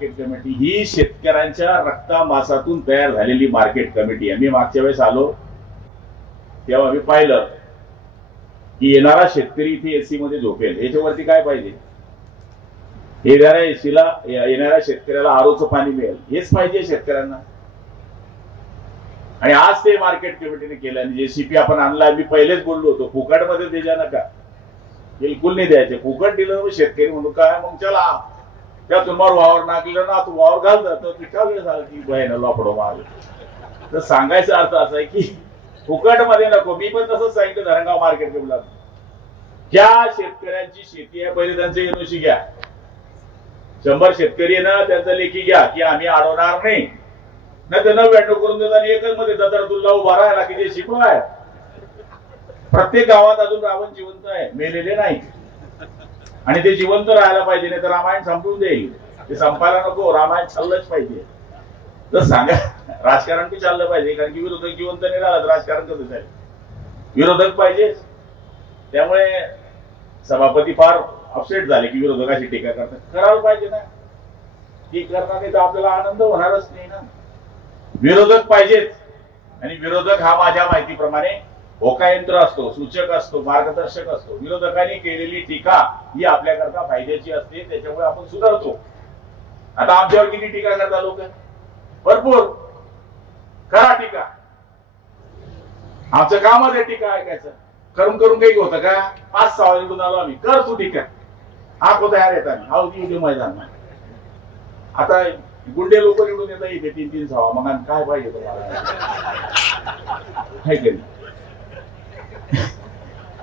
Market committee ही शेतकऱ्यांच्या रक्तामासातून तयार झालेली मार्केट कमिटी आहे. मी मागच्या वेळेस आलो तेव्हा आम्ही पाहिलं की येणारा शेतकरी इथे एसी मध्ये झोपेल, याच्यावरती काय पाहिजे? येणाऱ्या एसीला येणाऱ्या शेतकऱ्याला आरोचं पाणी मिळेल, हेच पाहिजे शेतकऱ्यांना. आणि आज ते मार्केट कमिटीने केलं. आणि जेसीपी आपण आणला, मी पहिलेच बोललो होतो फुकटमध्ये द्यायच्या नका, बिलकुल नाही द्यायचे. फुकट दिलं शेतकरी म्हणून काय मग चला त्या तुम्हाला वावर नाकलं ना, तू वावर घाल जातो तितका वेळ झाला की बहिण लफडो मारलं. तर सांगायचा अर्थ असा आहे की फुकट मध्ये नको. मी पण तसंच सांगितलं धरणगाव मार्केट कमिटीला, ज्या शेतकऱ्यांची शेती आहे पहिले त्यांचं एनओसी घ्या. 100 शेतकरी आहे ना, त्यांचा लेखी घ्या की आम्ही अडवणार नाही. नाही तर 99 करून देतात, एकच मध्ये दादा तुला उभा राहायला की जे शिकलो आहे. प्रत्येक गावात अजून रावण जिवंत आहे, मेलेले नाही. आणि ते जिवंत राहायला पाहिजे, नाही तर रामायण संपून देईल. ते संपायला नको, रामायण चाललंच पाहिजे. तर सांगा राजकारण बी चाललं पाहिजे, कारण की विरोधक जिवंत नाही राहिला तर राजकारण कसं चालेल? विरोधक पाहिजे. त्यामुळे सभापती फार अपसेट झाले की विरोधकाची टीका करतात. करायला पाहिजे ना, ती करणार नाही तर आपल्याला आनंद होणारच नाही ना. विरोधक पाहिजेच. आणि विरोधक हा माझ्या माहितीप्रमाणे होकायंत्र असतो, सूचक असतो, मार्गदर्शक असतो. विरोधकांनी केलेली टीका ही आपल्याकरता फायद्याची असते, त्याच्यामुळे आपण सुधारतो. आता आमच्यावर किती टीका करतात लोक? भरपूर. करा टीका, आमचं कामच आहे टीका ऐकायचं. करून करून काही होतं का? 5-6 निवडून आलो आम्ही, कर तू टीका. हा को तयार येतात, हा उद्या मैदान. आता गुंडे लोक निवडून येतात इथे 3-3 सभा, मग काय पाहिजे तुम्हाला?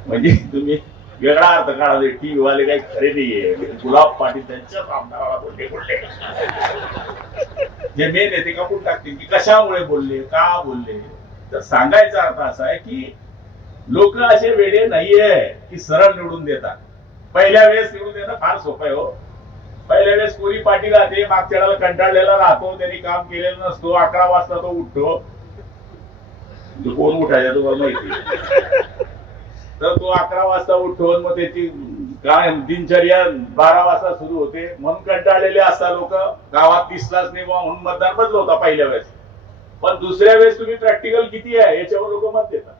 म्हणजे तुम्ही वेगळा अर्थ काढा. टीव्ही वाले काही खरे नाहीये. गुलाब पाटील त्यांच्याच आमदाराला बोलले जे मेन आहे ते कापून टाकतील की कशामुळे बोलले, का बोलले. तर सांगायचा अर्थ असा आहे की लोक असे वेडे नाहीये की सरळ निवडून देतात. पहिल्या वेळेस निवडून देणं फार सोपं आहे हो. पहिल्या वेळेस कोणी पाठी राहते, मागच्या वेळेला कंटाळलेला राहतो, त्यांनी काम केलेलं नसतो, 11 वाजता तो उठतो. कोण उठायचा तुम्हाला माहिती? तर तो 11 वाजता उठतो, मग त्याची काय दिनचर्या 12 वाजता सुरू होते. म्हणून कंटाळलेले असतात लोक. गावात दिसलाच नाही म्हणून मतदान बदल होता पहिल्या वेळेस. पण दुसऱ्या वेळेस तुम्ही प्रॅक्टिकल किती आहे याच्यावर लोक मत देतात.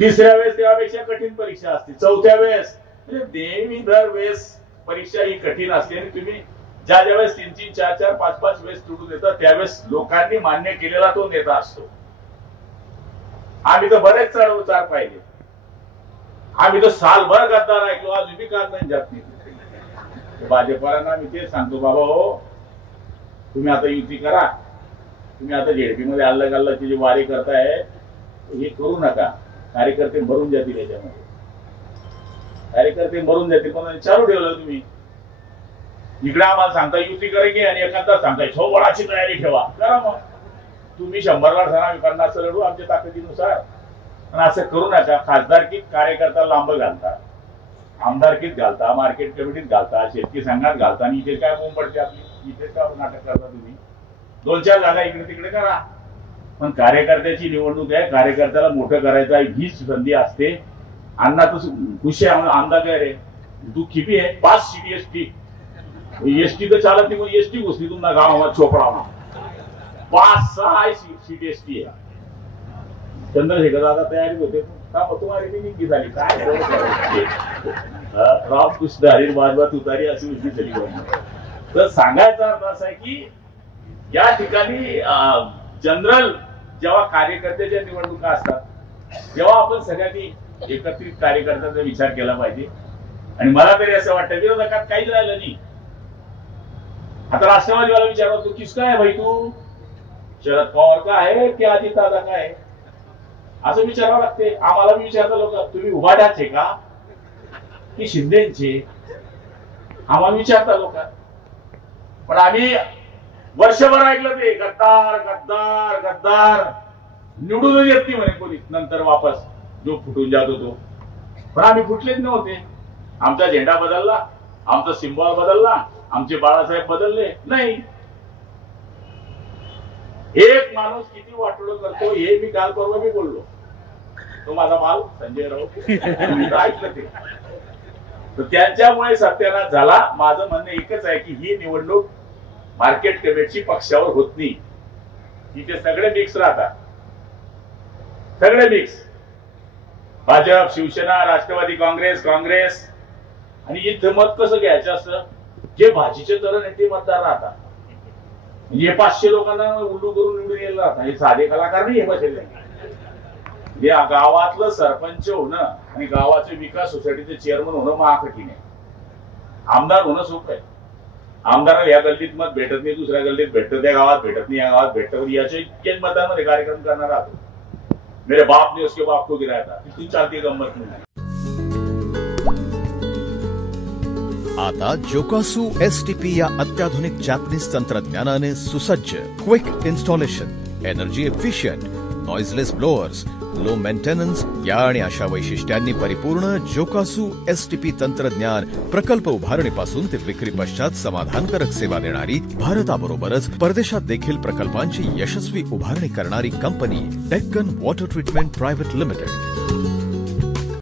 तिसऱ्या वेळेस त्यापेक्षा कठीण परीक्षा असते. चौथ्या वेळेस म्हणजे नेहमी दर वेळेस परीक्षा ही कठीण असते. आणि तुम्ही ज्या वेळेस 3-3, 4-4, 5-5 वेळेस निवडून येतात त्यावेळेस लोकांनी मान्य केलेला तो नेता असतो. आम्ही तर बरेच चढ उतार पाहिजे. आम्ही तर सालभर गद्दार ऐकलो, आज बी काल नाही जात नाही. भाजपाला मी तेच सांगतो, बाबा हो तुम्ही आता युती करा. तुम्ही आता जेडपी मध्ये अल्लग अल्लगची जी वारी करताय हे करू नका. कार्यकर्ते मरून जातील याच्यामध्ये, कार्यकर्ते मरून जातील. पण चालू ठेवलं तुम्ही. इकडे आम्हाला सांगता युती करेगी आणि एखादा सांगताय सोबळाची तयारी ठेवा. करा मग. तुम्ही 100 ला ठरा, आम्ही 50 लढू आमच्या ताकदीनुसार. पण असं करू नका. खासदारकीत कार्यकर्ता लांब घालता, आमदारकीत घालता, मार्केट कमिटीत घालता, शेतकरी संघात घालता. आणि इथे काय बोंब पडते आपली? इथे का नाटक करता तुम्ही? 2-4 जागा इकडे तिकडे करा. पण कार्यकर्त्याची निवडणूक आहे, कार्यकर्त्याला मोठं करायचं आहे, हीच संधी असते. अण्णा तर खुशी आहे, आमदार काय रे तू किती आहे? 5 सीट एसटी तर चालत नाही. पण एसटी घुसली तुम्हाला गावात चोपडा 5-6 सीट एसटी आहे. चंद्रशेखर दादा तयारी होते, तुम्हाला निगी झाली काय? रामकृष्ण हरी बाजवा तुतारी अशी उभी झाली. तर सांगायचा अर्थ असा आहे की या ठिकाणी जनरल जेव्हा कार्यकर्त्याच्या निवडणुका असतात तेव्हा आपण सगळ्यांनी एकत्रित कार्यकर्त्याचा विचार केला पाहिजे. आणि मला तरी असं वाटतं विरोधकात काहीच राहिलं नाही. आता राष्ट्रवादीवाला विचारतो तू किसका आहे भाई? तू शरद पवार का आहे की अजितदादा का आहे असं विचारावं लागते. आम्हाला मी विचारतो लोक तुम्ही उभाट्याचे का की शिंदेचे? आम्हाला विचारता लोक. पण आम्ही वर्षभर ऐकलं ते गद्दार गद्दार गद्दार. निवडून येत नाही म्हणे कोणी. नंतर वापस जो फुटून जातो तो. पण आम्ही फुटलेच नव्हते. आमचा झेंडा बदलला, आमचा सिंबॉल बदलला, आमचे बाळासाहेब बदलले नाही. एक माणूस किती वाटोळं करतो हे मी काल परवा मी बोललो. तो माझा माल संजय राऊत ऐकलं ते. तर त्यांच्यामुळे सत्यानाश झाला. माझं म्हणणं एकच आहे की ही निवडणूक मार्केट कमिटीची पक्षावर होत नाही. तिथे सगळे मिक्स राहतात, सगळे मिक्स, भाजप, शिवसेना, राष्ट्रवादी काँग्रेस, आणि इथं मत कसं घ्यायचं असतं, जे भाजीचे तरण आहे ते मतदार राहतात. म्हणजे 500 लोकांना उल्लू करून निवडून यायला राहतात. हे साधे कलाकार नाही, हे बसले. या गावातलं सरपंच होणं आणि गावाचे विकास सोसायटीचे चेअरमन होणं महाकठीण आहे. आमदार होणं सोपं आहे. आमदाराला या गल्लीत मत भेटत नाही, दुसऱ्या गल्लीत भेटतं, त्या गावात भेटत नाही, या गावात भेटतं. याच्या इतक्याच मतांमध्ये कार्यक्रम करणार राहतो. मेरे बाप ने उसके बाप को गिराया था, इतनी चालती गंमत नाही. आता जोकासू STP या अत्याधुनिक जॅपनीज तंत्रज्ञानाने सुसज्ज, quick installation, energy efficient, noiseless blowers, low maintenance या आणि अशा वैशिष्ट्यांनी परिपूर्ण जोकासू STP तंत्रज्ञान प्रकल्प उभारणीपासून ते विक्री पश्चात समाधानकारक सेवा देणारी, भारताबरोबरच परदेशात देखील प्रकल्पांची यशस्वी उभारणी करणारी company Deccan water treatment private limited.